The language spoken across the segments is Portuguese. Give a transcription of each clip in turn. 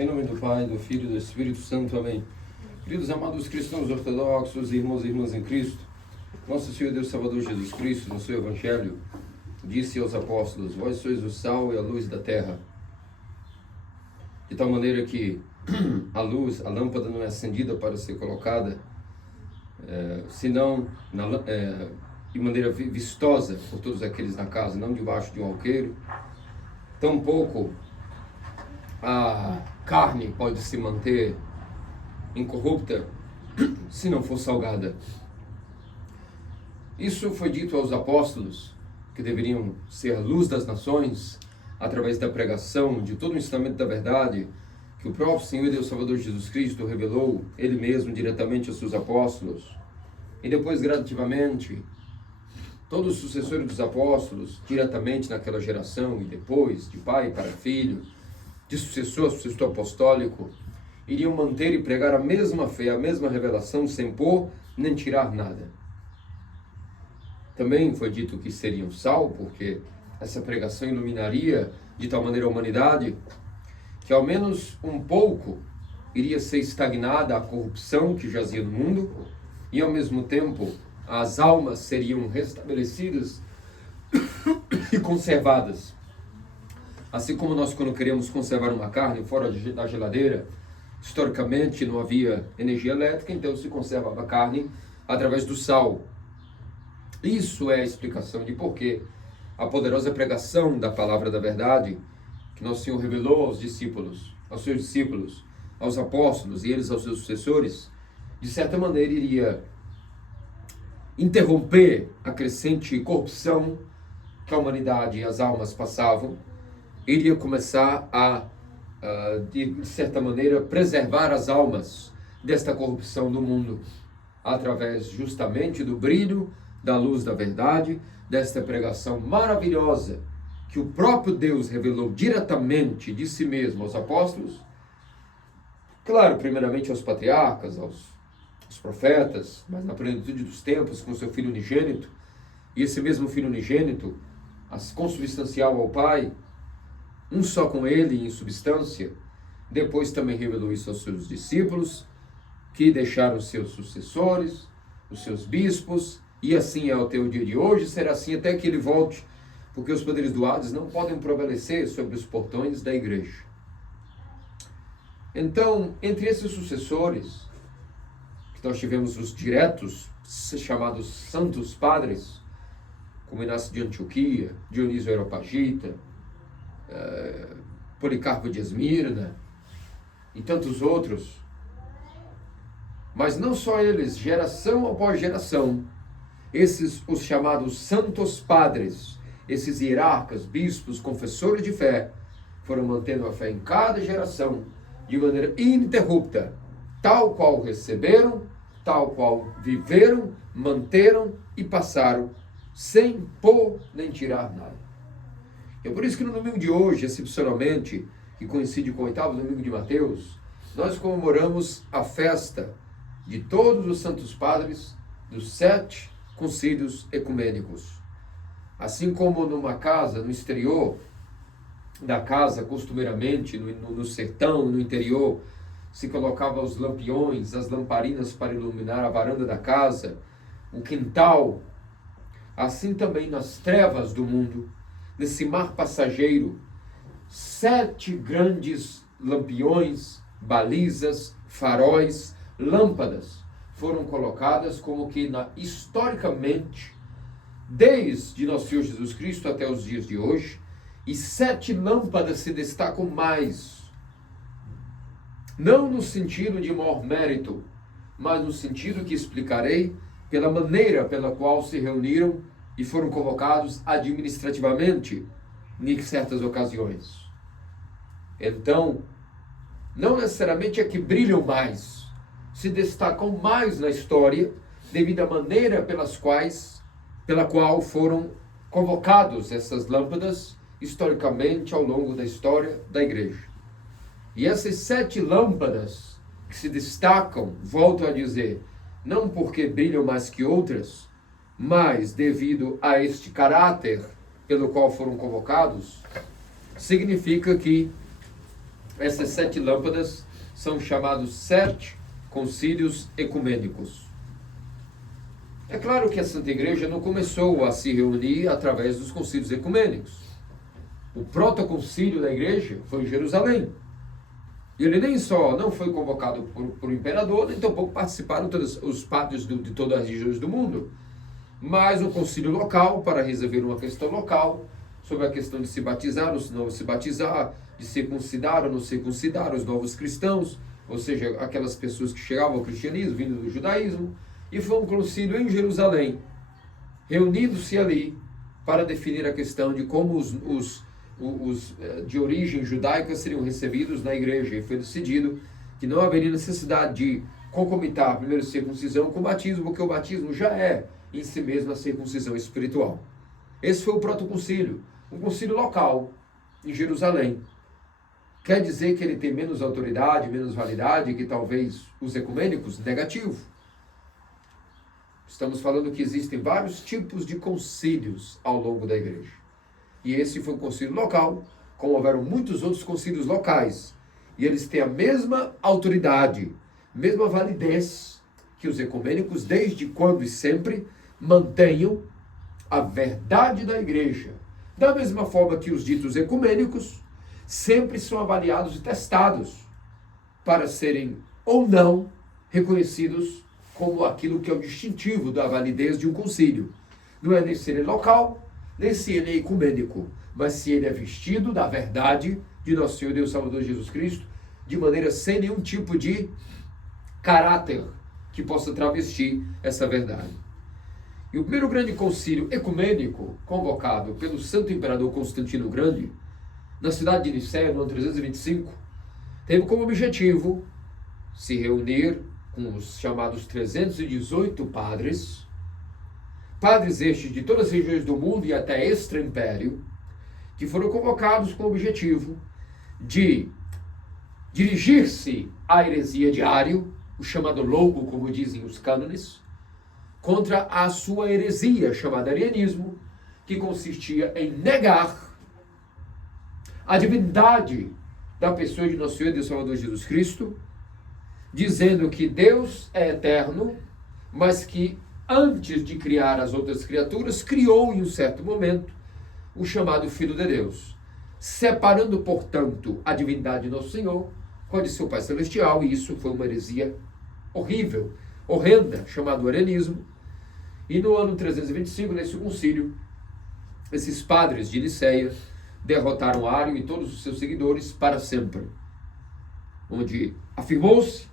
Em nome do Pai, do Filho e do Espírito Santo. Amém. Queridos amados cristãos ortodoxos, irmãos e irmãs em Cristo, nosso Senhor Deus Salvador Jesus Cristo, no seu Evangelho, disse aos apóstolos: vós sois o sal e a luz da terra. De tal maneira que a luz, a lâmpada não é acendida para ser colocada, senão de maneira vistosa por todos aqueles na casa, não debaixo de um alqueire. Tampouco a carne pode se manter incorrupta se não for salgada. Isso foi dito aos apóstolos, que deveriam ser a luz das nações, através da pregação de todo o ensinamento da verdade, que o próprio Senhor e Deus Salvador Jesus Cristo revelou, Ele mesmo, diretamente aos seus apóstolos, e depois, gradativamente, todos os sucessores dos apóstolos, diretamente naquela geração, e depois, de pai para filho, de sucessor a sucessor apostólico, iriam manter e pregar a mesma fé, a mesma revelação, sem pôr nem tirar nada. Também foi dito que seriam sal, porque essa pregação iluminaria de tal maneira a humanidade, que ao menos um pouco iria ser estagnada a corrupção que jazia no mundo, e ao mesmo tempo as almas seriam restabelecidas e conservadas. Assim como nós, quando queremos conservar uma carne fora da geladeira, historicamente não havia energia elétrica, então se conservava a carne através do sal. Isso é a explicação de por que a poderosa pregação da palavra da verdade, que nosso Senhor revelou aos discípulos, aos seus discípulos, aos apóstolos e eles aos seus sucessores, de certa maneira iria interromper a crescente corrupção que a humanidade e as almas passavam, iria começar a, de certa maneira, preservar as almas desta corrupção do mundo, através justamente do brilho da luz da verdade, desta pregação maravilhosa que o próprio Deus revelou diretamente de si mesmo aos apóstolos, claro, primeiramente aos patriarcas, aos profetas, mas na plenitude dos tempos com seu Filho unigênito, e esse mesmo Filho unigênito, consubstancial ao Pai, um só com ele em substância, depois também revelou isso aos seus discípulos, que deixaram os seus sucessores, os seus bispos, e assim é até o dia de hoje, será assim até que ele volte, porque os poderes do Hades não podem prevalecer sobre os portões da igreja. Então, entre esses sucessores, que nós tivemos os diretos, chamados Santos Padres, como Inácio de Antioquia, Dionísio Areopagita, Policarpo de Esmirna e tantos outros, mas não só eles, geração após geração, esses os chamados Santos Padres, esses hierarcas, bispos, confessores de fé, foram mantendo a fé em cada geração de maneira ininterrupta, tal qual receberam, tal qual viveram, manteram e passaram, sem pôr nem tirar nada. É por isso que no domingo de hoje, excepcionalmente, que coincide com o 8º domingo de Mateus, nós comemoramos a festa de todos os Santos Padres dos 7 concílios ecumênicos. Assim como numa casa, no exterior da casa, costumeiramente, no sertão, no interior, se colocava os lampiões, as lamparinas para iluminar a varanda da casa, o quintal, assim também nas trevas do mundo, nesse mar passageiro, 7 grandes lampiões, balizas, faróis, lâmpadas foram colocadas como que historicamente, desde nosso Senhor Jesus Cristo até os dias de hoje, e 7 lâmpadas se destacam mais, não no sentido de maior mérito, mas no sentido que explicarei pela maneira pela qual se reuniram e foram convocados administrativamente em certas ocasiões. Então, não necessariamente é que brilham mais, se destacam mais na história devido à maneira pela qual foram convocados essas lâmpadas historicamente ao longo da história da igreja. E essas 7 lâmpadas que se destacam, volto a dizer, não porque brilham mais que outras, mas devido a este caráter pelo qual foram convocados, significa que Essas 7 lâmpadas são chamados 7 concílios ecumênicos. É claro que a Santa Igreja não começou a se reunir através dos concílios ecumênicos. O protoconcílio da Igreja foi em Jerusalém. E ele nem só não foi convocado por o imperador, nem tampouco participaram todos os padres de todas as regiões do mundo, mas um concílio local para resolver uma questão local, sobre a questão de se batizar ou não se batizar, de circuncidar ou não circuncidar os novos cristãos, ou seja, aquelas pessoas que chegavam ao cristianismo, vindo do judaísmo, e foi um concílio em Jerusalém, reunindo-se ali para definir a questão de como os de origem judaica seriam recebidos na igreja, e foi decidido que não haveria necessidade de concomitar primeiro a circuncisão com o batismo, porque o batismo já é em si mesmo a circuncisão espiritual. Esse foi o protoconcílio, um concílio local em Jerusalém. Quer dizer que ele tem menos autoridade, menos validade que talvez os ecumênicos? Negativo. Estamos falando que existem vários tipos de concílios ao longo da igreja. E esse foi um concílio local, como houveram muitos outros concílios locais. E eles têm a mesma autoridade, mesma validez que os ecumênicos, desde quando e sempre mantenham a verdade da igreja. Da mesma forma que os ditos ecumênicos sempre são avaliados e testados para serem ou não reconhecidos como aquilo que é o distintivo da validez de um concílio. Não é nem se ele é local, nem se ele é ecumênico, mas se ele é vestido da verdade de nosso Senhor Deus Salvador Jesus Cristo, de maneira sem nenhum tipo de caráter que possa travestir essa verdade. E o primeiro grande concílio ecumênico, convocado pelo Santo Imperador Constantino o Grande, na cidade de Nicéia, no ano 325, teve como objetivo se reunir com os chamados 318 padres, padres estes de todas as regiões do mundo e até extra-império, que foram convocados com o objetivo de dirigir-se à heresia de Ário, o chamado logo, como dizem os cânones, contra a sua heresia, chamada arianismo, que consistia em negar a divindade da pessoa de nosso Senhor e Deus Salvador Jesus Cristo, dizendo que Deus é eterno, mas que antes de criar as outras criaturas, criou em um certo momento o chamado Filho de Deus, separando, portanto, a divindade de nosso Senhor com a de seu Pai Celestial, e isso foi uma heresia horrível, horrenda, chamado arianismo. E no ano 325, nesse concílio, esses padres de Nicéia derrotaram Ário e todos os seus seguidores para sempre, onde afirmou-se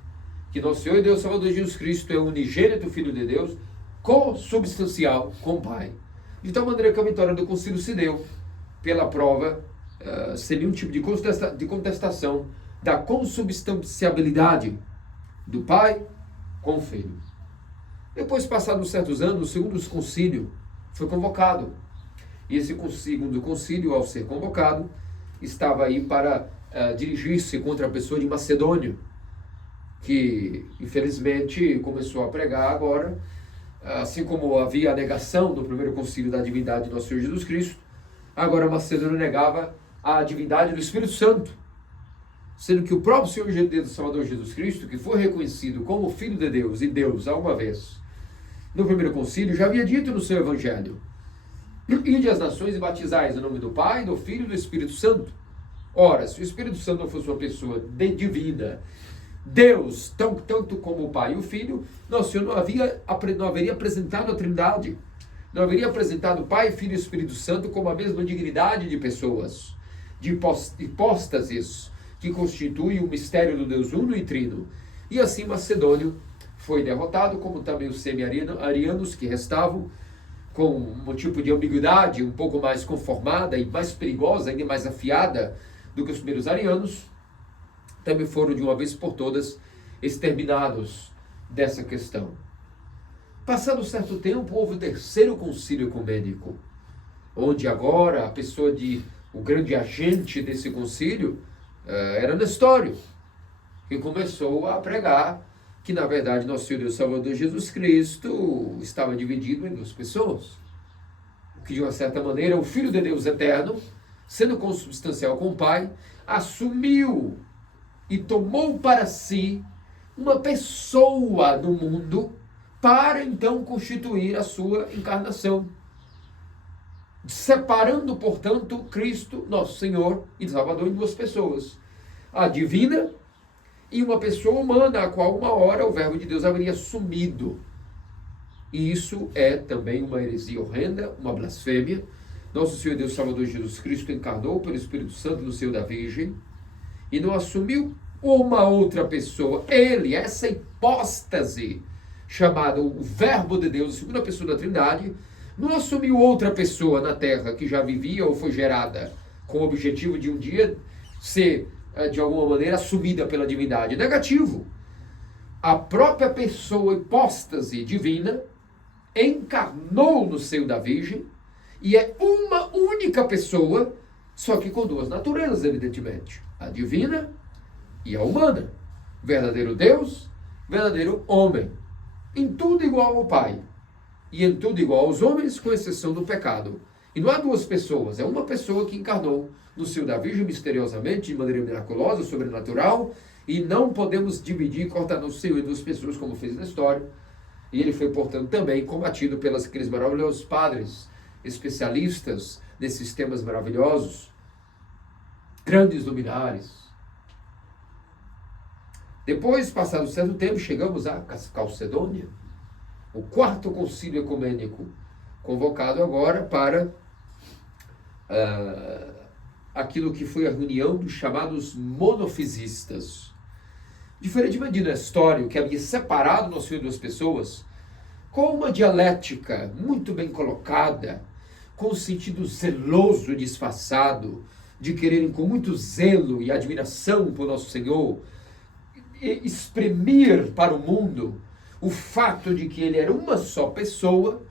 que nosso Senhor e Deus Salvador Jesus Cristo é o unigênito Filho de Deus, consubstancial com o Pai. De tal maneira que a vitória do concílio se deu pela prova, sem nenhum tipo de contestação, da consubstanciabilidade do Pai com o Filho. Depois, passados certos anos, o segundo concílio foi convocado. E esse segundo concílio, ao ser convocado, estava aí para dirigir-se contra a pessoa de Macedônio, que infelizmente começou a pregar agora, assim como havia a negação do primeiro concílio da divindade de nosso Senhor Jesus Cristo, agora Macedônio negava a divindade do Espírito Santo, sendo que o próprio Senhor Deus Salvador Jesus Cristo, que foi reconhecido como Filho de Deus e Deus alguma vez, no primeiro concílio, já havia dito no seu evangelho: ide às nações e batizais em nome do Pai, do Filho e do Espírito Santo. Ora, se o Espírito Santo não fosse uma pessoa divina, Deus, tanto como o Pai e o Filho, nosso Senhor não haveria apresentado a Trindade, não haveria apresentado o Pai, Filho e Espírito Santo como a mesma dignidade de pessoas, de hipóstases, que constitui o mistério do Deus uno e trino. E assim Macedônio foi derrotado, como também os semi-arianos que restavam, com um tipo de ambiguidade um pouco mais conformada e mais perigosa, ainda mais afiada do que os primeiros arianos, também foram de uma vez por todas exterminados dessa questão. Passado certo tempo, houve o terceiro concílio ecumênico, onde agora a pessoa o grande agente desse concílio era Nestório, que começou a pregar que, na verdade, nosso Senhor Deus Salvador Jesus Cristo estava dividido em duas pessoas. Que, de uma certa maneira, o Filho de Deus eterno, sendo consubstancial com o Pai, assumiu e tomou para si uma pessoa no mundo para então constituir a sua encarnação, separando, portanto, Cristo, nosso Senhor e Salvador, em duas pessoas, a divina e uma pessoa humana, a qual uma hora o Verbo de Deus haveria sumido. E isso é também uma heresia horrenda, uma blasfêmia. Nosso Senhor Deus Salvador Jesus Cristo encarnou pelo Espírito Santo no seio da Virgem e não assumiu uma outra pessoa. Ele, essa hipóstase chamada o Verbo de Deus, a segunda pessoa da Trindade, não assumiu outra pessoa na Terra que já vivia ou foi gerada com o objetivo de um dia ser, de alguma maneira, assumida pela divindade. Negativo. A própria pessoa hipóstase divina encarnou no seio da Virgem e é uma única pessoa, só que com duas naturezas, evidentemente. A divina e a humana. Verdadeiro Deus, verdadeiro homem. Em tudo igual ao Pai. E em tudo igual aos homens, com exceção do pecado. E não há duas pessoas, é uma pessoa que encarnou no seio da Virgem misteriosamente, de maneira miraculosa, sobrenatural, e não podemos dividir e cortar no seio em duas pessoas, como fez na história. E ele foi, portanto, também combatido pelos aqueles maravilhosos padres, especialistas nesses temas maravilhosos, grandes luminares. Depois, passado um certo tempo, chegamos a Calcedônia, o quarto concílio ecumênico, convocado agora para aquilo que foi a reunião dos chamados monofisistas. Diferentemente de Nestório, que havia separado Nosso Senhor duas pessoas, com uma dialética muito bem colocada, com o sentido zeloso, disfarçado, de quererem com muito zelo e admiração por Nosso Senhor, exprimir para o mundo o fato de que ele era uma só pessoa,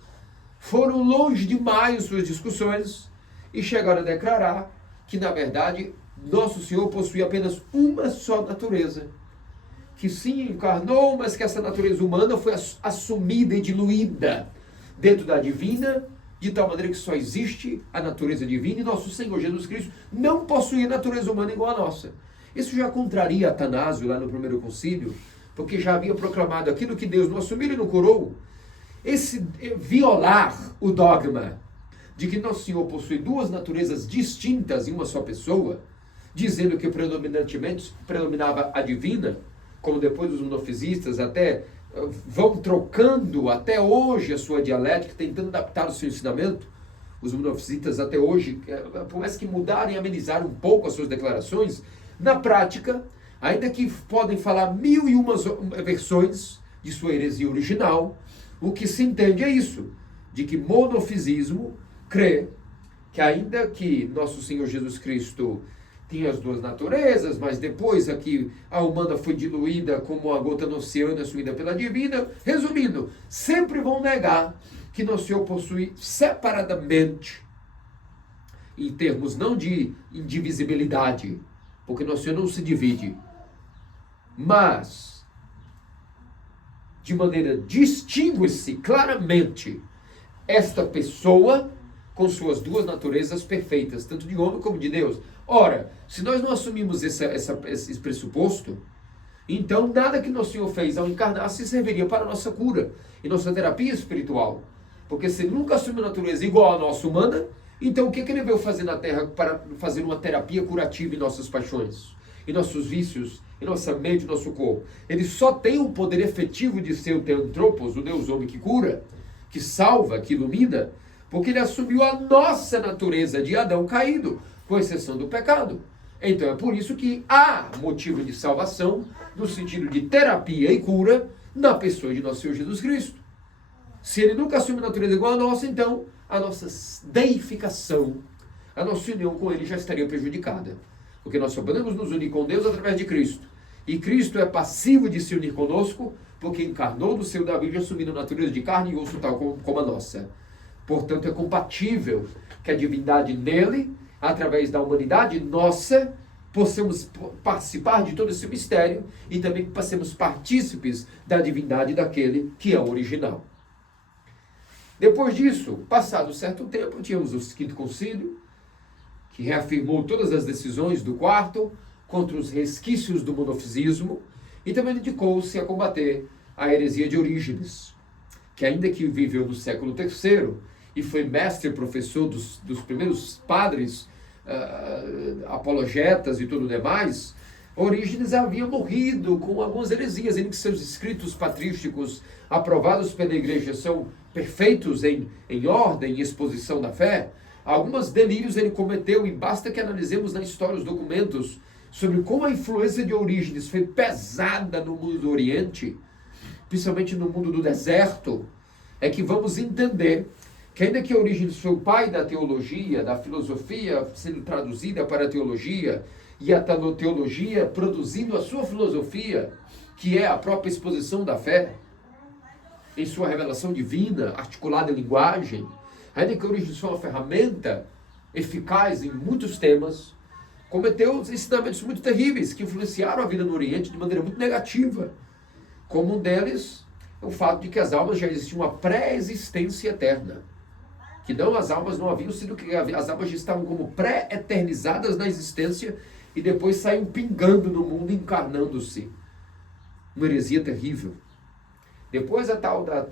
foram longe demais suas discussões e chegaram a declarar que, na verdade, Nosso Senhor possuía apenas uma só natureza, que sim encarnou, mas que essa natureza humana foi assumida e diluída dentro da divina, de tal maneira que só existe a natureza divina e Nosso Senhor Jesus Cristo não possuía natureza humana igual a nossa. Isso já contraria Atanásio lá no primeiro concílio, porque já havia proclamado aquilo que Deus não assumiu e não curou. Esse violar o dogma de que Nosso Senhor possui duas naturezas distintas em uma só pessoa, dizendo que predominantemente predominava a divina, como depois os monofisistas até vão trocando até hoje a sua dialética, tentando adaptar o seu ensinamento. Os monofisistas até hoje, por mais que mudarem e amenizarem um pouco as suas declarações, na prática, ainda que podem falar 1001 versões de sua heresia original, o que se entende é isso, de que monofisismo crê que ainda que Nosso Senhor Jesus Cristo tinha as duas naturezas, mas depois aqui a humana foi diluída como a gota no oceano, assumida pela divina. Resumindo, sempre vão negar que Nosso Senhor possui separadamente, em termos não de indivisibilidade, porque Nosso Senhor não se divide, mas de maneira distingue-se claramente esta pessoa com suas duas naturezas perfeitas, tanto de homem como de Deus. Ora, se nós não assumimos esse pressuposto, então nada que Nosso Senhor fez ao encarnar se serviria para a nossa cura e nossa terapia espiritual. Porque se ele nunca assumiu a natureza igual à nossa humana, então o que ele veio fazer na Terra para fazer uma terapia curativa em nossas paixões, em nossos vícios, em nossa mente, em nosso corpo? Ele só tem o poder efetivo de ser o Theantropos, o Deus homem que cura, que salva, que ilumina, porque ele assumiu a nossa natureza de Adão caído, com exceção do pecado. Então é por isso que há motivo de salvação, no sentido de terapia e cura, na pessoa de Nosso Senhor Jesus Cristo. Se ele nunca assume a natureza igual a nossa, então a nossa deificação, a nossa união com ele já estaria prejudicada. Porque nós só podemos nos unir com Deus através de Cristo. E Cristo é passivo de se unir conosco, porque encarnou do seio da Virgem, assumindo a natureza de carne e osso tal como a nossa. Portanto, é compatível que a divindade nele, através da humanidade nossa, possamos participar de todo esse mistério e também passemos partícipes da divindade daquele que é o original. Depois disso, passado certo tempo, tínhamos o quinto concílio, que reafirmou todas as decisões do quarto, contra os resquícios do monofisismo e também dedicou-se a combater a heresia de Orígenes, que ainda que viveu no século III e foi mestre e professor dos primeiros padres, apologetas e tudo demais, Orígenes havia morrido com algumas heresias, em que seus escritos patrísticos aprovados pela igreja são perfeitos em ordem e exposição da fé. Alguns delírios ele cometeu, e basta que analisemos na história os documentos sobre como a influência de Orígenes foi pesada no mundo do Oriente, principalmente no mundo do deserto, é que vamos entender que ainda que Orígenes foi o pai da teologia, da filosofia sendo traduzida para a teologia, e a teologia produzindo a sua filosofia, que é a própria exposição da fé, em sua revelação divina, articulada em linguagem, ainda que Orígenes foi uma ferramenta eficaz em muitos temas, cometeu ensinamentos muito terríveis, que influenciaram a vida no Oriente de maneira muito negativa. Como um deles, o fato de que as almas já existiam uma pré-existência eterna. Que não, as almas não haviam sido, as almas já estavam como pré-eternizadas na existência e depois saíam pingando no mundo, encarnando-se. Uma heresia terrível. Depois a tal da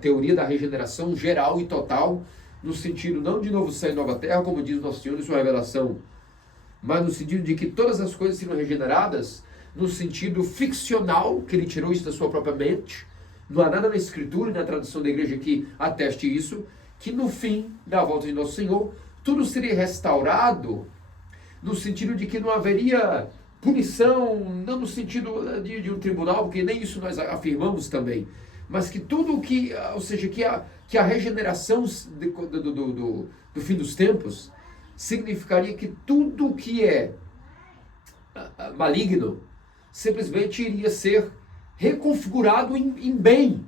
teoria da regeneração geral e total, no sentido não de novo céu e nova terra, como diz Nosso Senhor em sua revelação, mas no sentido de que todas as coisas serão regeneradas, no sentido ficcional, que ele tirou isso da sua própria mente. Não há nada na Escritura e na tradução da igreja que ateste isso, que no fim da volta de Nosso Senhor, tudo seria restaurado, no sentido de que não haveria punição, não no sentido de um tribunal, porque nem isso nós afirmamos também, mas que tudo que, ou seja, que a regeneração do fim dos tempos significaria que tudo que é maligno simplesmente iria ser reconfigurado em bem,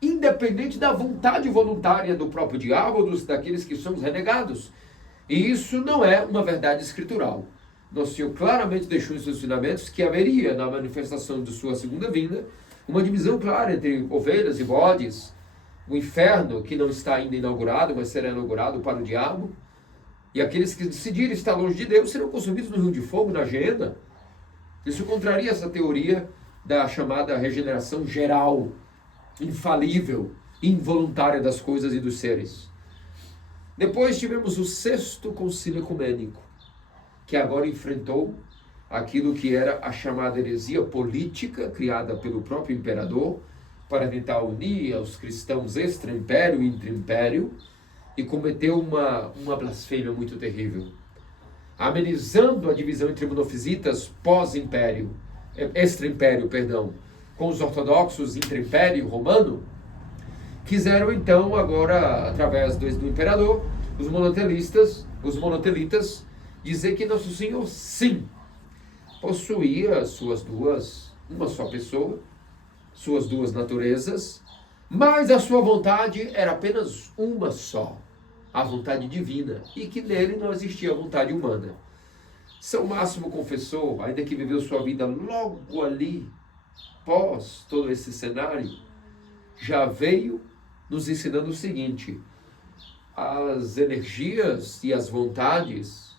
independente da vontade voluntária do próprio diabo ou daqueles que somos renegados. E isso não é uma verdade escritural. Nosso Senhor claramente deixou em seus ensinamentos que haveria, na manifestação de sua segunda vinda, uma divisão clara entre ovelhas e bodes, o inferno, que não está ainda inaugurado, mas será inaugurado para o diabo, e aqueles que decidirem estar longe de Deus serão consumidos no rio de fogo, na Geena. Isso contraria essa teoria da chamada regeneração geral, infalível, involuntária das coisas e dos seres. Depois tivemos o sexto concílio ecumênico, que agora enfrentou aquilo que era a chamada heresia política, criada pelo próprio imperador, para tentar unir os cristãos extra-império e intra-império, e cometeu uma blasfêmia muito terrível. Amenizando a divisão entre monofisitas pós-império, extra-império, perdão, com os ortodoxos intra-império romano, quiseram então agora, através do imperador, os monotelitas, dizer que Nosso Senhor, sim, possuía uma só pessoa, suas duas naturezas, mas a sua vontade era apenas uma só, a vontade divina, e que nele não existia a vontade humana. São Máximo confessou, ainda que viveu sua vida logo ali, pós todo esse cenário, já veio nos ensinando o seguinte: as energias e as vontades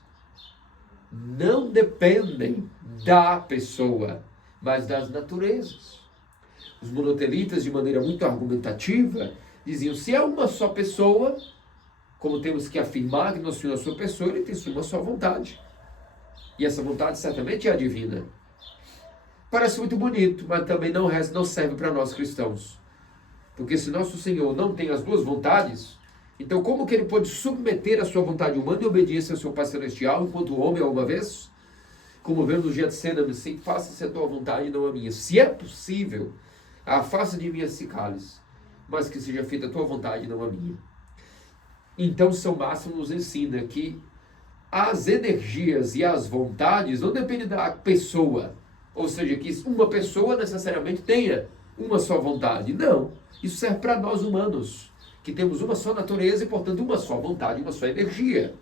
não dependem da pessoa, mas das naturezas. Os monotelitas, de maneira muito argumentativa, diziam: se é uma só pessoa, como temos que afirmar que Nosso Senhor é a sua pessoa, ele tem uma só vontade. E essa vontade certamente é a divina. Parece muito bonito, mas também não serve para nós cristãos. Porque se Nosso Senhor não tem as duas vontades, então como que ele pode submeter a sua vontade humana em obediência ao seu Pai Celestial, enquanto homem alguma vez? Como vemos no Getsemane, assim, faça-se a tua vontade e não a minha. Se é possível, afasta de mim esse cálice, mas que seja feita a tua vontade e não a minha. Então São Máximo nos ensina que as energias e as vontades não dependem da pessoa, ou seja, que uma pessoa necessariamente tenha uma só vontade. Não, isso serve para nós humanos, que temos uma só natureza e, portanto, uma só vontade, uma só energia.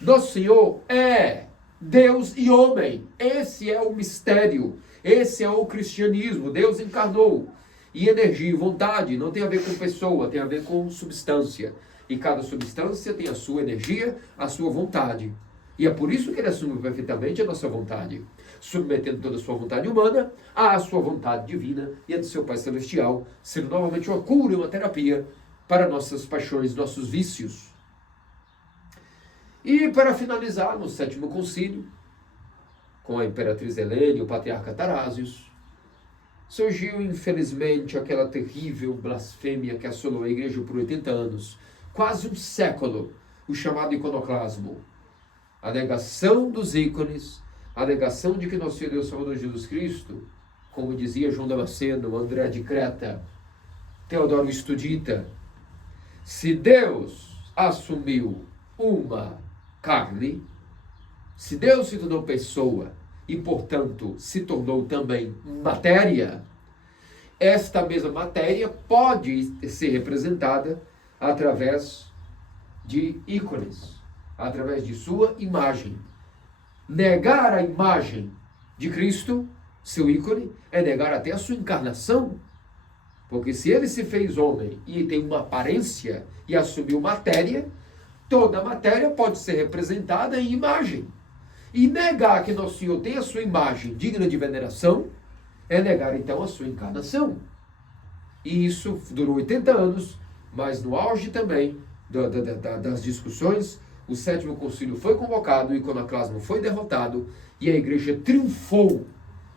Nosso Senhor é Deus e homem. Esse é o mistério, esse é o cristianismo. Deus encarnou. E energia e vontade não tem a ver com pessoa, tem a ver com substância. E cada substância tem a sua energia, a sua vontade. E é por isso que ele assume perfeitamente a nossa vontade, submetendo toda a sua vontade humana à sua vontade divina e a do seu Pai Celestial, sendo novamente uma cura e uma terapia para nossas paixões, nossos vícios. E para finalizar, no sétimo concílio, com a imperatriz Helene e o patriarca Tarásios, surgiu infelizmente aquela terrível blasfêmia que assolou a igreja por 80 anos, quase um século, o chamado iconoclasmo. A negação dos ícones, a negação de que nosso Senhor Deus Salvador Jesus Cristo, como dizia João Damasceno, André de Creta, Teodoro Estudita, se Deus assumiu uma carne, se Deus se tornou pessoa e, portanto, se tornou também matéria, esta mesma matéria pode ser representada através de ícones, através de sua imagem. Negar a imagem de Cristo, seu ícone, é negar até a sua encarnação. Porque se ele se fez homem e tem uma aparência e assumiu matéria, toda a matéria pode ser representada em imagem. E negar que Nosso Senhor tem a sua imagem digna de veneração é negar então a sua encarnação. E isso durou 80 anos, mas no auge também das discussões, o sétimo concílio foi convocado, o iconoclasmo foi derrotado e a igreja triunfou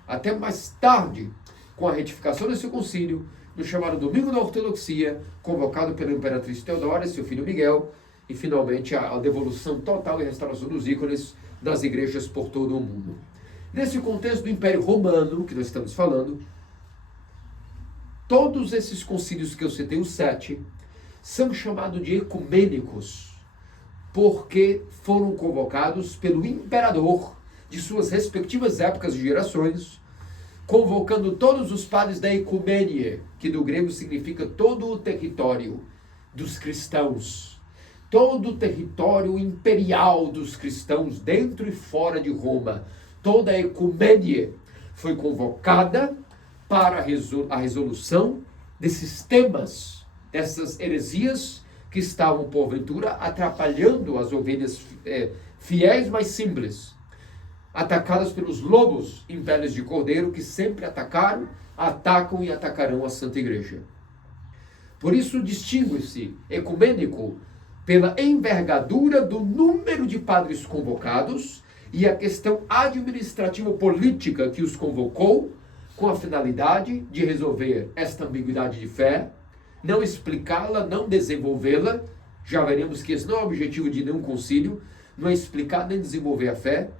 até mais tarde com a retificação desse concílio, no chamado Domingo da Ortodoxia, convocado pela imperatriz Teodora e seu filho Miguel, e finalmente a devolução total e restauração dos ícones das igrejas por todo o mundo. Nesse contexto do Império Romano, que nós estamos falando, todos esses concílios que eu citei, os 7, são chamados de ecumênicos, porque foram convocados pelo imperador de suas respectivas épocas e gerações, convocando todos os padres da ecumênia, que do grego significa todo o território dos cristãos, todo o território imperial dos cristãos dentro e fora de Roma. Toda a ecumênia foi convocada para a resolução desses temas, dessas heresias que estavam, porventura, atrapalhando as ovelhas fiéis, mas simples, atacadas pelos lobos em peles de cordeiro, que sempre atacaram, atacam e atacarão a Santa Igreja. Por isso, distingue-se ecumênico pela envergadura do número de padres convocados e a questão administrativa-política que os convocou, com a finalidade de resolver esta ambiguidade de fé, não explicá-la, não desenvolvê-la. Já veremos que esse não é o objetivo de nenhum concílio, não é explicar nem desenvolver a fé,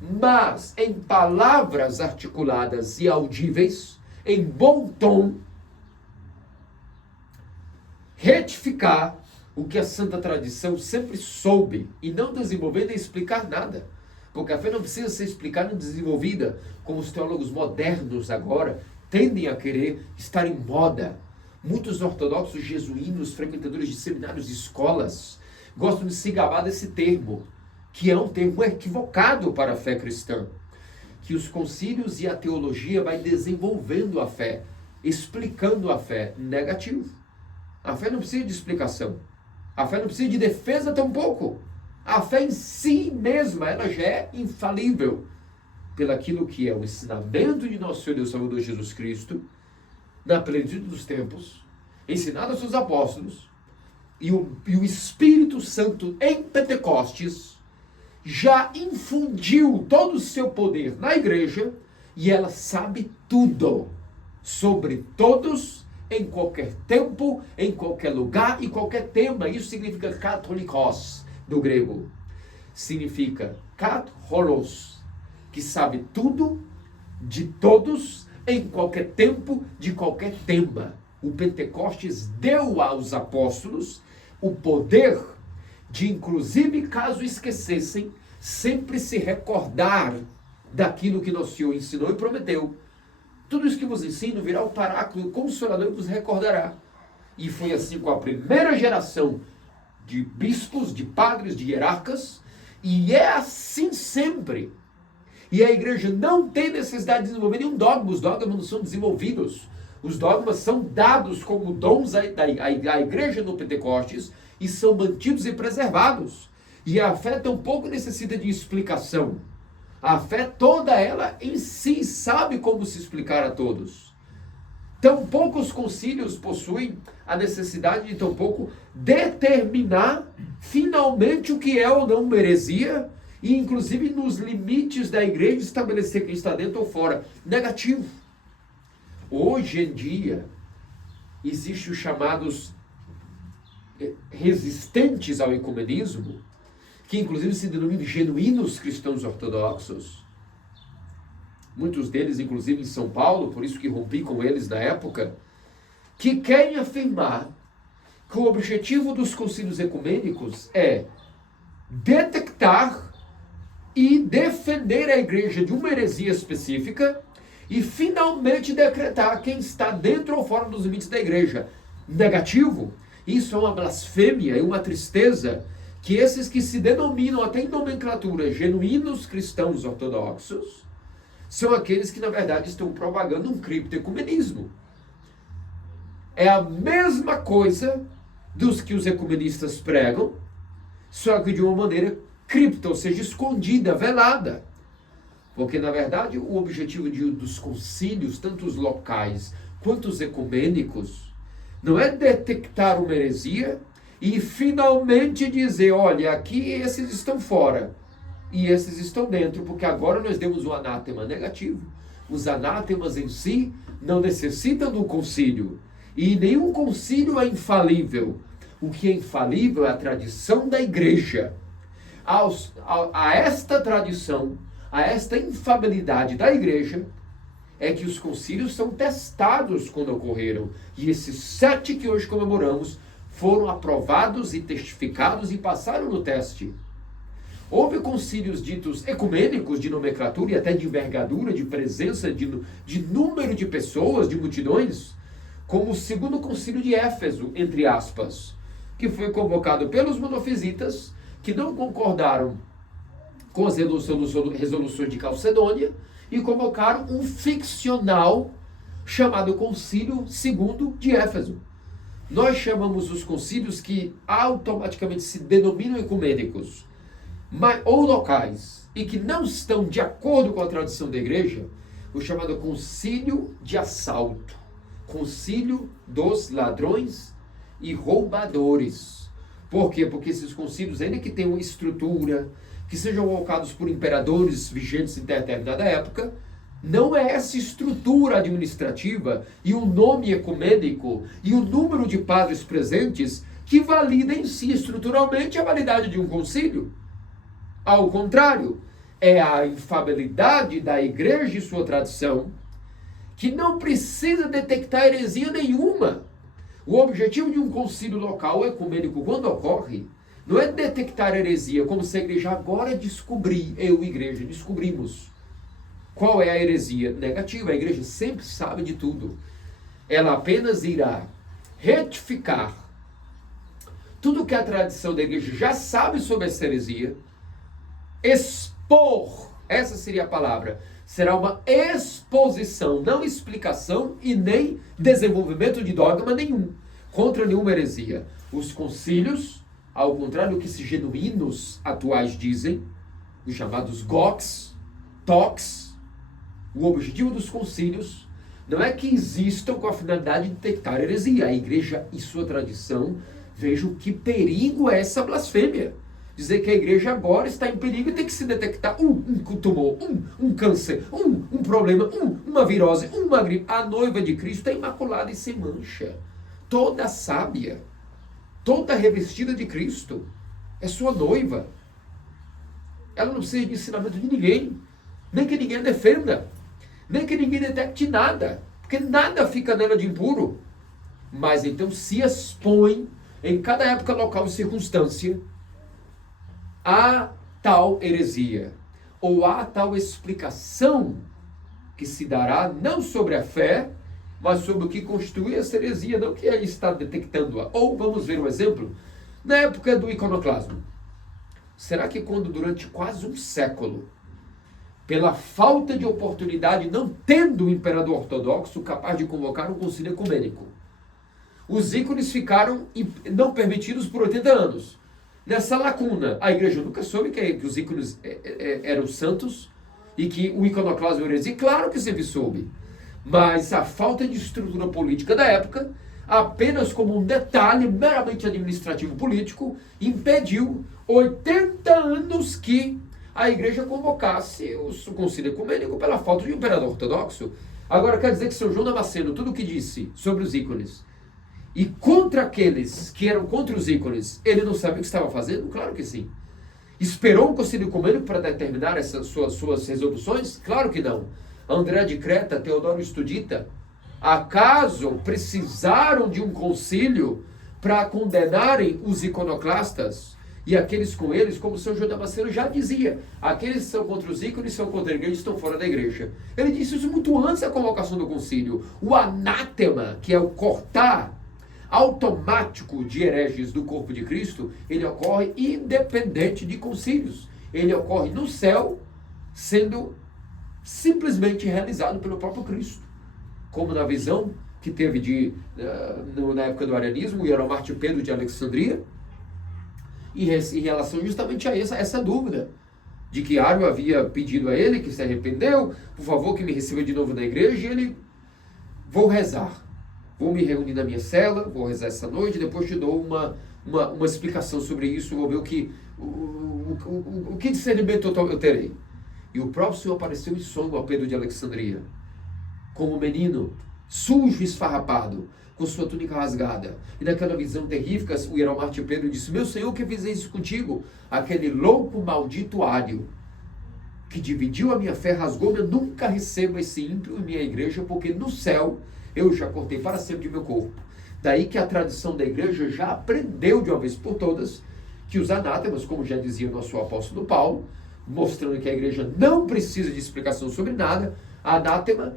mas em palavras articuladas e audíveis, em bom tom, retificar o que a santa tradição sempre soube e não desenvolver nem explicar nada. Porque a fé não precisa ser explicada nem desenvolvida, como os teólogos modernos agora tendem a querer estar em moda. Muitos ortodoxos jesuínos, frequentadores de seminários e escolas, gostam de se gabar desse termo, que é um termo equivocado para a fé cristã. Que os concílios e a teologia vai desenvolvendo a fé, explicando a fé. Negativo. A fé não precisa de explicação. A fé não precisa de defesa tampouco. A fé em si mesma, ela já é infalível pelaquilo que é o ensinamento de nosso Senhor Deus Salvador Jesus Cristo, na plenitude dos tempos, ensinado aos seus apóstolos, e o Espírito Santo em Pentecostes já infundiu todo o seu poder na igreja, e ela sabe tudo sobre todos, em qualquer tempo, em qualquer lugar e qualquer tema. Isso significa katolikos, do grego. Significa katholos, que sabe tudo de todos, em qualquer tempo, de qualquer tema. O Pentecostes deu aos apóstolos o poder de, inclusive, caso esquecessem, sempre se recordar daquilo que nosso Senhor ensinou e prometeu. Tudo isso que vos ensino virá o Paráclito Consolador e vos recordará. E foi assim com a primeira geração de bispos, de padres, de hierarcas, e é assim sempre. E a igreja não tem necessidade de desenvolver nenhum dogma. Os dogmas não são desenvolvidos. Os dogmas são dados como dons à igreja no Pentecostes e são mantidos e preservados. E a fé tampouco necessita de explicação. A fé toda ela em si sabe como se explicar a todos. Tampouco os concílios possuem a necessidade de tampouco determinar finalmente o que é ou não uma heresia, e inclusive nos limites da igreja estabelecer quem está dentro ou fora. Negativo. Hoje em dia, existem os chamados resistentes ao ecumenismo, que inclusive se denominam genuínos cristãos ortodoxos. Muitos deles, inclusive em São Paulo, por isso que rompi com eles na época, que querem afirmar que o objetivo dos concílios ecumênicos é detectar e defender a igreja de uma heresia específica e finalmente decretar quem está dentro ou fora dos limites da igreja. Negativo. Isso é uma blasfêmia e uma tristeza que esses que se denominam até em nomenclatura genuínos cristãos ortodoxos são aqueles que na verdade estão propagando um criptoecumenismo. É a mesma coisa dos que os ecumenistas pregam, só que de uma maneira cripta, ou seja, escondida, velada. Porque na verdade o objetivo dos concílios, tanto os locais quanto os ecumênicos, não é detectar uma heresia e finalmente dizer, olha, aqui esses estão fora e esses estão dentro, porque agora nós demos um anátema negativo. Os anátemas em si não necessitam do concílio, e nenhum concílio é infalível. O que é infalível é a tradição da igreja. A esta tradição, a esta infalibilidade da igreja, é que os concílios são testados quando ocorreram. E esses 7 que hoje comemoramos foram aprovados e testificados e passaram no teste. Houve concílios ditos ecumênicos, de nomenclatura e até de envergadura, de presença, de número de pessoas, de multidões, como o segundo concílio de Éfeso, entre aspas, que foi convocado pelos monofisitas, que não concordaram com as resoluções de Calcedônia, e convocaram um ficcional chamado Concílio II de Éfeso. Nós chamamos os concílios que automaticamente se denominam ecumênicos, ou locais, e que não estão de acordo com a tradição da igreja, o chamado Concílio de Assalto, Concílio dos Ladrões e Roubadores. Por quê? Porque esses concílios, ainda que tenham estrutura, que sejam colocados por imperadores vigentes em determinada época, não é essa estrutura administrativa e o nome ecumênico e o número de padres presentes que valida em si estruturalmente a validade de um concílio. Ao contrário, é a infalibilidade da igreja e sua tradição que não precisa detectar heresia nenhuma. O objetivo de um concílio local ecumênico, quando ocorre, não é detectar heresia, como se a igreja agora igreja, descobrimos qual é a heresia negativa. A igreja sempre sabe de tudo. Ela apenas irá retificar tudo que a tradição da igreja já sabe sobre essa heresia, expor, essa seria a palavra, será uma exposição, não explicação e nem desenvolvimento de dogma nenhum, contra nenhuma heresia. Os concílios, ao contrário do que esses genuínos atuais dizem, os chamados GOCs, TOCs, o objetivo dos concílios não é que existam com a finalidade de detectar heresia. A igreja e sua tradição, vejam que perigo é essa blasfêmia. Dizer que a igreja agora está em perigo e tem que se detectar um tumor, um câncer, um problema, uma virose, uma gripe. A noiva de Cristo é imaculada e sem mancha, toda sábia, toda revestida de Cristo, é sua noiva. Ela não precisa de ensinamento de ninguém, nem que ninguém defenda, nem que ninguém detecte nada, porque nada fica nela de impuro. Mas então se expõe em cada época, local e circunstância a tal heresia, ou a tal explicação que se dará não sobre a fé, mas sobre o que constitui essa heresia, não que aí está detectando-a. Ou vamos ver um exemplo, na época do iconoclasmo. Será que quando durante quase um século, pela falta de oportunidade, não tendo o imperador ortodoxo capaz de convocar um concílio ecumênico, os ícones ficaram não permitidos por 80 anos. Nessa lacuna, a igreja nunca soube que os ícones eram santos e que o iconoclasmo era heresia. Claro que sempre soube. Mas a falta de estrutura política da época, apenas como um detalhe meramente administrativo político, impediu 80 anos que a igreja convocasse o concílio ecumênico pela falta de um imperador ortodoxo. Agora quer dizer que São João Damasceno, tudo o que disse sobre os ícones, e contra aqueles que eram contra os ícones, ele não sabia o que estava fazendo? Claro que sim. Esperou um concílio ecumênico para determinar essas suas resoluções? Claro que não. André de Creta, Teodoro Estudita, acaso precisaram de um concílio para condenarem os iconoclastas e aqueles com eles, como São João Damasceno já dizia, aqueles que são contra os ícones, são contra a igreja, estão fora da igreja. Ele disse isso muito antes da convocação do concílio. O anátema, que é o cortar automático de hereges do corpo de Cristo, ele ocorre independente de concílios. Ele ocorre no céu, sendo simplesmente realizado pelo próprio Cristo. Como na visão que teve na época do arianismo, o Hieromarte Pedro de Alexandria, em relação justamente a essa dúvida, de que Ário havia pedido a ele, que se arrependeu, por favor que me receba de novo na igreja, e ele, vou rezar, vou me reunir na minha cela, vou rezar essa noite, depois te dou uma explicação sobre isso, vou ver o que discernimento eu terei. E o próprio Senhor apareceu em sonho a Pedro de Alexandria, como um menino, sujo e esfarrapado, com sua túnica rasgada. E naquela visão terrífica, o Hieromarte Pedro disse: meu Senhor, que fiz isso contigo? Aquele louco maldito Ário, que dividiu a minha fé, rasgou-me, eu nunca recebo esse ímpio em minha igreja, porque no céu eu já cortei para sempre de meu corpo. Daí que a tradição da igreja já aprendeu de uma vez por todas que os anátemas, como já dizia o nosso apóstolo Paulo, mostrando que a igreja não precisa de explicação sobre nada, anátema,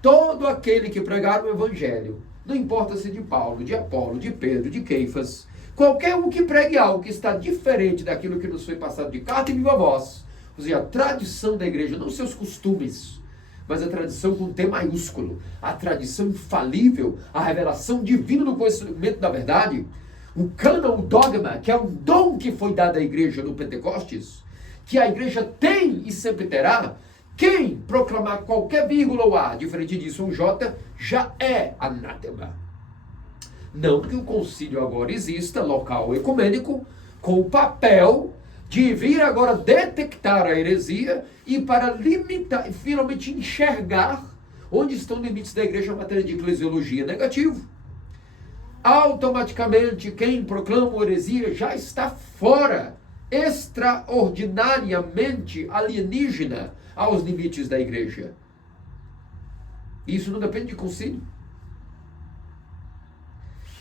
todo aquele que pregar o evangelho, não importa se de Paulo, de Apolo, de Pedro, de Keifas, qualquer um que pregue algo que está diferente daquilo que nos foi passado de carta e viva voz, ou seja, a tradição da igreja, não seus costumes, mas a tradição com T maiúsculo, a tradição infalível, a revelação divina do conhecimento da verdade, o cânon, o dogma, que é um dom que foi dado à igreja no Pentecostes, que a igreja tem e sempre terá. Quem proclamar qualquer vírgula ou A, diferente disso, um J, já é anátema. Não que o concílio agora exista, local ecumênico, com o papel de vir agora detectar a heresia e para limitar, e finalmente enxergar onde estão os limites da igreja em matéria de eclesiologia negativo. Automaticamente, quem proclama a heresia já está fora, extraordinariamente alienígena aos limites da igreja. Isso não depende de concílio.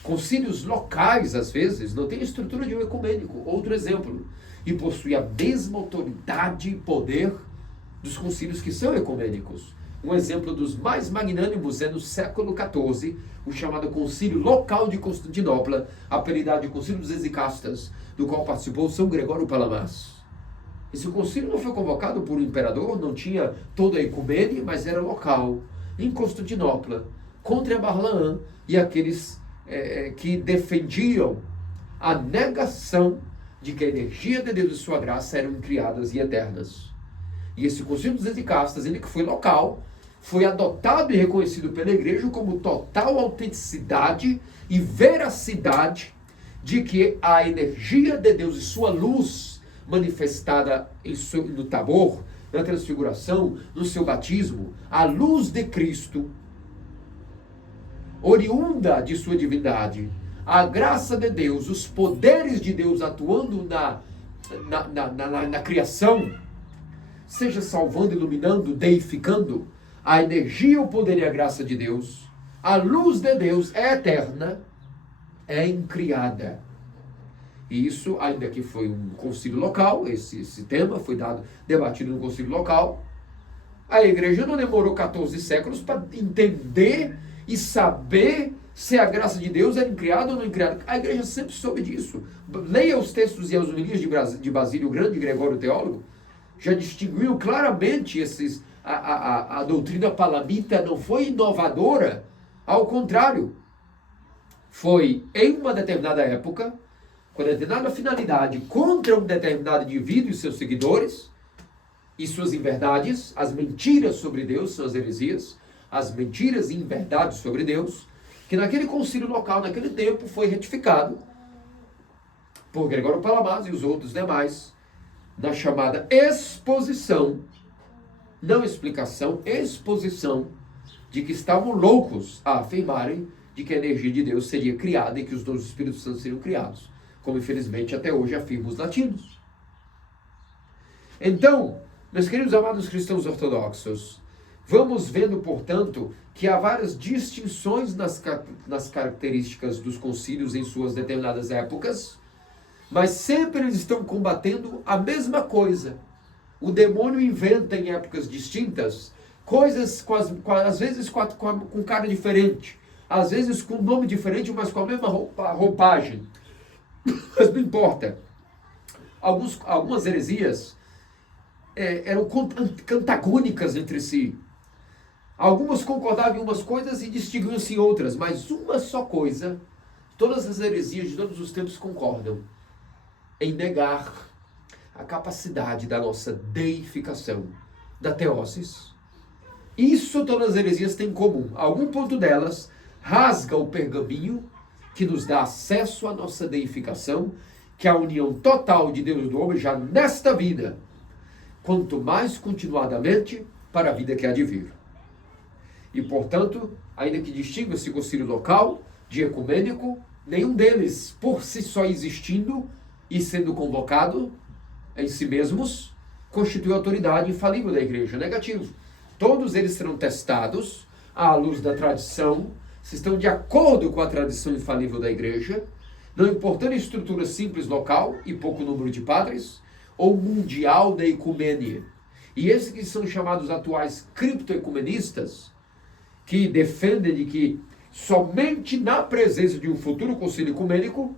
Concílios locais, às vezes, não têm a estrutura de um ecumênico. Outro exemplo. E possui a mesma autoridade e poder dos concílios que são ecumênicos. Um exemplo dos mais magnânimos é no século XIV, o chamado Concílio Local de Constantinopla, apelidado de Concílio dos Exicastas, do qual participou São Gregório Palamas. Esse concílio não foi convocado por um imperador, não tinha toda a ecumene, mas era local, em Constantinopla, contra Barlaam e aqueles que defendiam a negação de que a energia de Deus e sua graça eram criadas e eternas. E esse concílio dos Exicastas, ele que foi local, foi adotado e reconhecido pela igreja como total autenticidade e veracidade de que a energia de Deus e sua luz manifestada no Tabor, na transfiguração, no seu batismo, a luz de Cristo, oriunda de sua divindade, a graça de Deus, os poderes de Deus atuando na criação, seja salvando, iluminando, deificando, a energia, o poder e a graça de Deus, a luz de Deus é eterna, é incriada. E isso, ainda que foi um concílio local, esse tema foi debatido no concílio local, a igreja não demorou 14 séculos para entender e saber se a graça de Deus era incriada ou não incriada. A igreja sempre soube disso. Leia os textos e as homilias de Basílio Grande, Gregório Teólogo, já distinguiu claramente a doutrina palamita não foi inovadora, ao contrário, foi em uma determinada época com determinada finalidade contra um determinado indivíduo e seus seguidores, e suas inverdades, as mentiras sobre Deus, são as heresias, as mentiras e inverdades sobre Deus, que naquele concílio local, naquele tempo, foi retificado por Gregório Palamas e os outros demais, na chamada exposição, não explicação, exposição, de que estavam loucos a afirmarem de que a energia de Deus seria criada e que os dons do Espírito Santo seriam criados, como infelizmente até hoje afirmam os latinos. Então, meus queridos amados cristãos ortodoxos, vamos vendo, portanto, que há várias distinções nas características dos concílios em suas determinadas épocas, mas sempre eles estão combatendo a mesma coisa. O demônio inventa em épocas distintas coisas, às vezes com cara diferente, às vezes com nome diferente, mas com a mesma roupagem. Mas não importa. Algumas heresias eram antagônicas entre si. Algumas concordavam em umas coisas e distinguiam-se em outras, mas uma só coisa, todas as heresias de todos os tempos concordam, em negar a capacidade da nossa deificação, da teoses. Isso todas as heresias têm em comum. Algum ponto delas rasga o pergaminho que nos dá acesso à nossa deificação, que é a união total de Deus e do homem já nesta vida, quanto mais continuadamente para a vida que há de vir. E, portanto, ainda que distinga esse concílio local de ecumênico, nenhum deles, por si só existindo e sendo convocado em si mesmos, constitui autoridade infalível da igreja. Negativo. Todos eles serão testados à luz da tradição, se estão de acordo com a tradição infalível da igreja, não importando a estrutura simples local e pouco número de padres, ou mundial da ecumênia. E esses que são chamados atuais criptoecumenistas, que defendem de que somente na presença de um futuro concílio ecumênico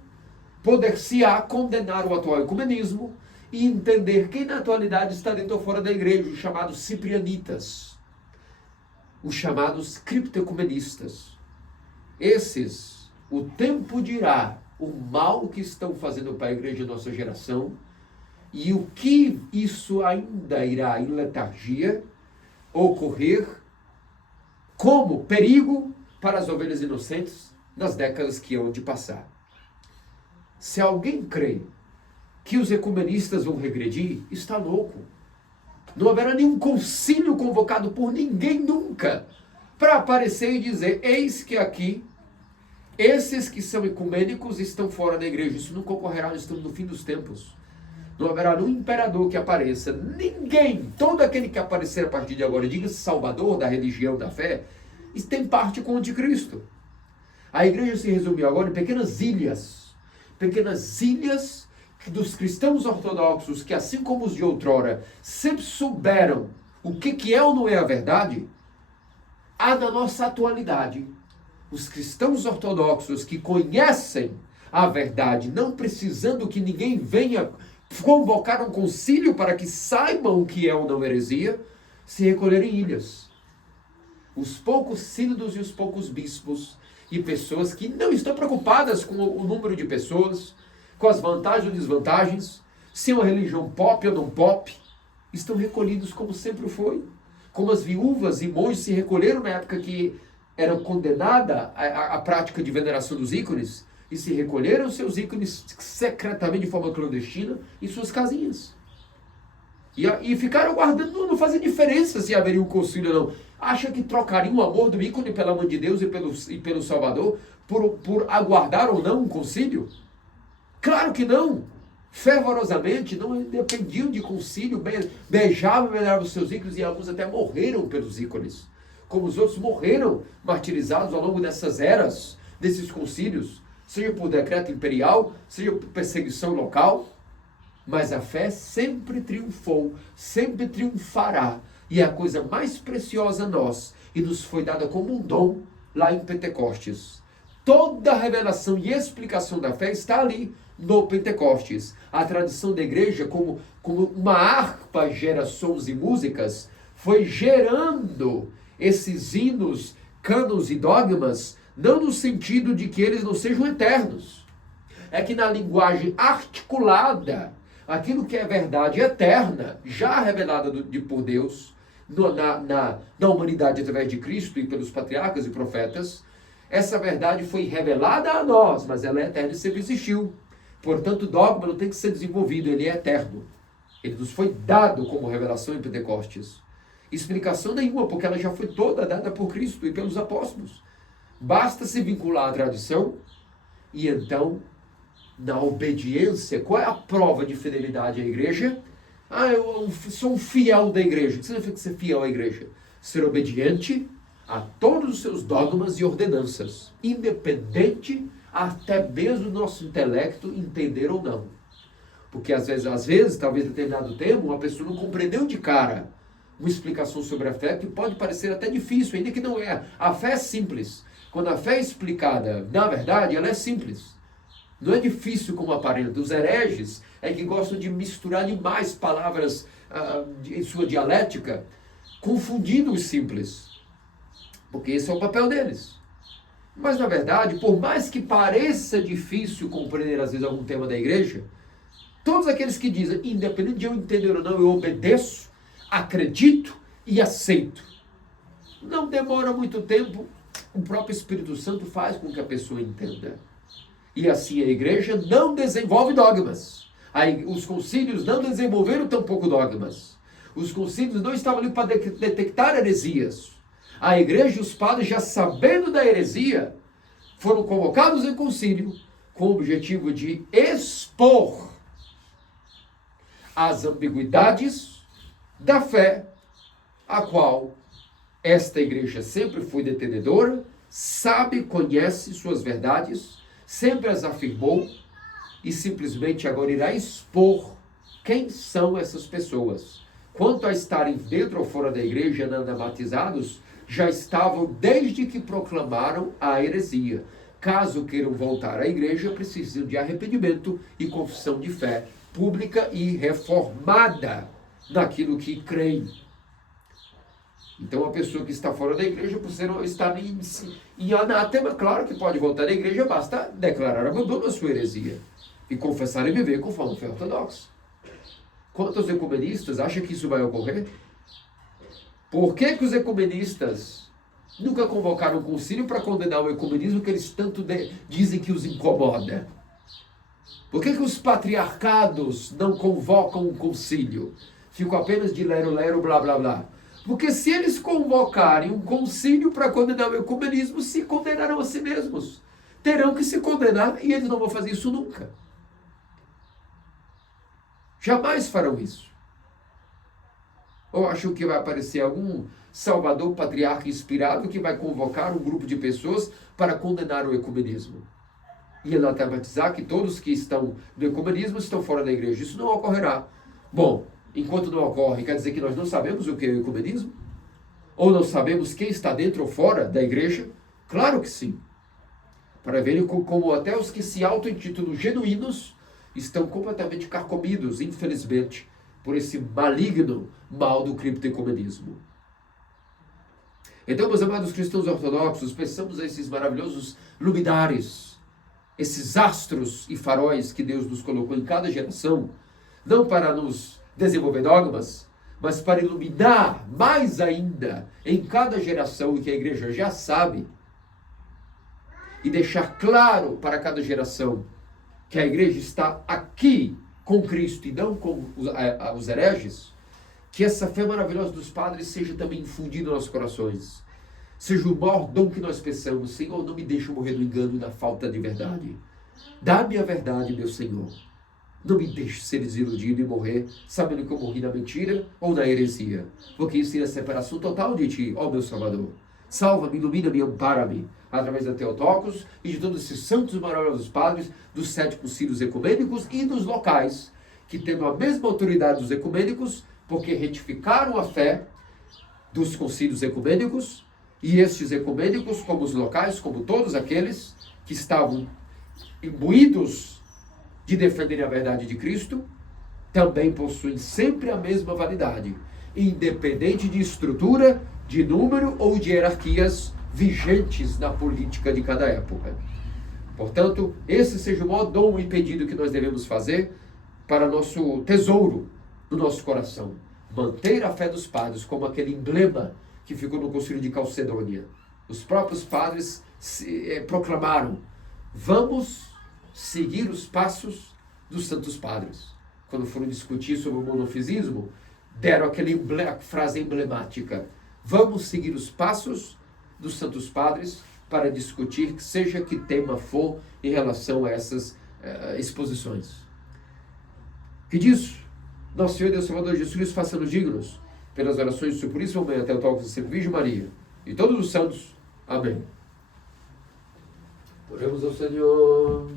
poder-se-á condenar o atual ecumenismo e entender quem na atualidade está dentro ou fora da igreja, os chamados ciprianitas, os chamados criptoecumenistas. Esses, o tempo dirá o mal que estão fazendo para a igreja da nossa geração e o que isso ainda irá em letargia ocorrer como perigo para as ovelhas inocentes nas décadas que hão de passar. Se alguém crê que os ecumenistas vão regredir, está louco. Não haverá nenhum concílio convocado por ninguém nunca para aparecer e dizer, eis que aqui, esses que são ecumênicos estão fora da igreja. Isso nunca ocorrerá, nós estamos no fim dos tempos. Não haverá nenhum imperador que apareça, ninguém, todo aquele que aparecer a partir de agora, diga-se salvador da religião, da fé, tem parte com o anticristo. A igreja se resumiu agora em pequenas ilhas dos cristãos ortodoxos, que assim como os de outrora, sempre souberam o que é ou não é a verdade. Há na nossa atualidade os cristãos ortodoxos que conhecem a verdade, não precisando que ninguém venha convocar um concílio para que saibam o que é ou não heresia, se recolherem em ilhas. Os poucos sínodos e os poucos bispos e pessoas que não estão preocupadas com o número de pessoas, com as vantagens ou desvantagens, se é uma religião pop ou não pop, estão recolhidos como sempre foi. Como as viúvas e monges se recolheram na época que era condenada a prática de veneração dos ícones, e se recolheram seus ícones secretamente, de forma clandestina, em suas casinhas. E ficaram guardando, não fazia diferença se haveria um concílio ou não. Acha que trocariam o amor do ícone pela mão de Deus e pelo Salvador por aguardar ou não um concílio? Claro que não. Fervorosamente, não dependiam de concílio, beijavam e veneravam os seus ícones, e alguns até morreram pelos ícones. Como os outros morreram martirizados ao longo dessas eras, desses concílios, seja por decreto imperial, seja por perseguição local. Mas a fé sempre triunfou, sempre triunfará, e é a coisa mais preciosa a nós, e nos foi dada como um dom lá em Pentecostes. Toda a revelação e explicação da fé está ali no Pentecostes. A tradição da igreja, como uma harpa gera sons e músicas, foi gerando esses hinos, cânones e dogmas, não no sentido de que eles não sejam eternos, é que na linguagem articulada, aquilo que é verdade eterna, já revelada por Deus, na humanidade através de Cristo e pelos patriarcas e profetas, essa verdade foi revelada a nós, mas ela é eterna e sempre existiu. Portanto, o dogma não tem que ser desenvolvido, ele é eterno. Ele nos foi dado como revelação em Pentecostes. Explicação nenhuma, porque ela já foi toda dada por Cristo e pelos apóstolos. Basta se vincular à tradição e então, na obediência, qual é a prova de fidelidade à igreja? Eu sou um fiel da igreja. O que significa ser fiel à igreja? Ser obediente a todos os seus dogmas e ordenanças, independente até mesmo do nosso intelecto entender ou não. Porque às vezes, talvez em determinado tempo, uma pessoa não compreendeu de cara uma explicação sobre a fé que pode parecer até difícil, ainda que não é. A fé é simples. Quando a fé é explicada, na verdade, ela é simples. Não é difícil como aparenta. Os hereges é que gostam de misturar demais palavras em sua dialética, confundindo os simples. Porque esse é o papel deles. Mas, na verdade, por mais que pareça difícil compreender, às vezes, algum tema da igreja, todos aqueles que dizem, independente de eu entender ou não, eu obedeço, acredito e aceito. Não demora muito tempo, o próprio Espírito Santo faz com que a pessoa entenda. E assim a igreja não desenvolve dogmas. Os concílios não desenvolveram tampouco dogmas. Os concílios não estavam ali para detectar heresias. A igreja e os padres, já sabendo da heresia, foram convocados em concílio com o objetivo de expor as ambiguidades da fé, a qual esta igreja sempre foi detenedora, sabe, conhece suas verdades, sempre as afirmou e simplesmente agora irá expor quem são essas pessoas. Quanto a estarem dentro ou fora da igreja, anabatizados, já estavam desde que proclamaram a heresia. Caso queiram voltar à igreja, precisam de arrependimento e confissão de fé pública e reformada naquilo que creem. Então, a pessoa que está fora da igreja, por ser estar em anátema, claro que pode voltar à igreja, basta declarar abandono à sua heresia e confessar e viver conforme a fé ortodoxa. Quanto aos ecumenistas, acham que isso vai ocorrer? Por que os ecumenistas nunca convocaram um concílio para condenar o ecumenismo que eles tanto dizem que os incomoda? Por que os patriarcados não convocam um concílio? Ficam apenas de lero-lero, blá, blá, blá. Porque se eles convocarem um concílio para condenar o ecumenismo, se condenarão a si mesmos. Terão que se condenar e eles não vão fazer isso nunca. Jamais farão isso. Ou acham que vai aparecer algum salvador patriarca inspirado que vai convocar um grupo de pessoas para condenar o ecumenismo? E anatematizar que todos que estão no ecumenismo estão fora da igreja. Isso não ocorrerá. Bom, enquanto não ocorre, quer dizer que nós não sabemos o que é o ecumenismo? Ou não sabemos quem está dentro ou fora da igreja? Claro que sim. Para verem como até os que se auto-intitulam genuínos estão completamente carcomidos, infelizmente, por esse maligno mal do criptoecumenismo. Então, meus amados cristãos ortodoxos, pensamos esses maravilhosos luminares, esses astros e faróis que Deus nos colocou em cada geração, não para nos desenvolver dogmas, mas para iluminar mais ainda em cada geração o que a igreja já sabe e deixar claro para cada geração que a igreja está aqui com Cristo e não com os hereges, que essa fé maravilhosa dos padres seja também infundida nos nossos corações. Seja o maior dom que nós pensamos. Senhor, não me deixe morrer do engano e da falta de verdade. Dá-me a verdade, meu Senhor. Não me deixe ser desiludido e morrer sabendo que eu morri na mentira ou na heresia. Porque isso é a separação total de Ti, ó meu Salvador. Salva-me, ilumina-me, ampara-me, através da Teotocos e de todos esses santos e maravilhosos padres dos 7 concílios ecumênicos e dos locais, que tendo a mesma autoridade dos ecumênicos, porque retificaram a fé dos concílios ecumênicos, e estes ecumênicos, como os locais, como todos aqueles que estavam imbuídos de defenderem a verdade de Cristo, também possuem sempre a mesma validade, independente de estrutura, de número ou de hierarquias vigentes na política de cada época. Portanto, esse seja o maior dom e pedido que nós devemos fazer para nosso tesouro do nosso coração. Manter a fé dos padres como aquele emblema que ficou no Concílio de Calcedônia. Os próprios padres proclamaram: vamos seguir os passos dos santos padres. Quando foram discutir sobre o monofisismo, deram a frase emblemática: vamos seguir os passos dos santos padres para discutir, seja que tema for, em relação a essas exposições. Que disso, nosso Senhor e Deus Salvador Jesus Cristo faça-nos dignos, pelas orações do seu puríssimo momento, até o toque de Virgem Maria e todos os santos. Amém. Oremos ao Senhor.